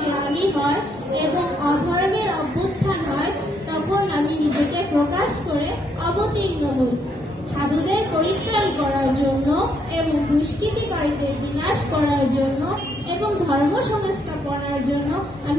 গ্লানি হয় এবং অধর্মের অভ্যুত্থান হয় তখন আমি নিজেকে প্রকাশ করে অবতীর্ণ হই। সাধুদের পরিত্রাণ করার জন্য এবং দুষ্কৃতিকারীদের বিনাশ করার জন্য এবং ধর্ম সংস্থা করার জন্য আমি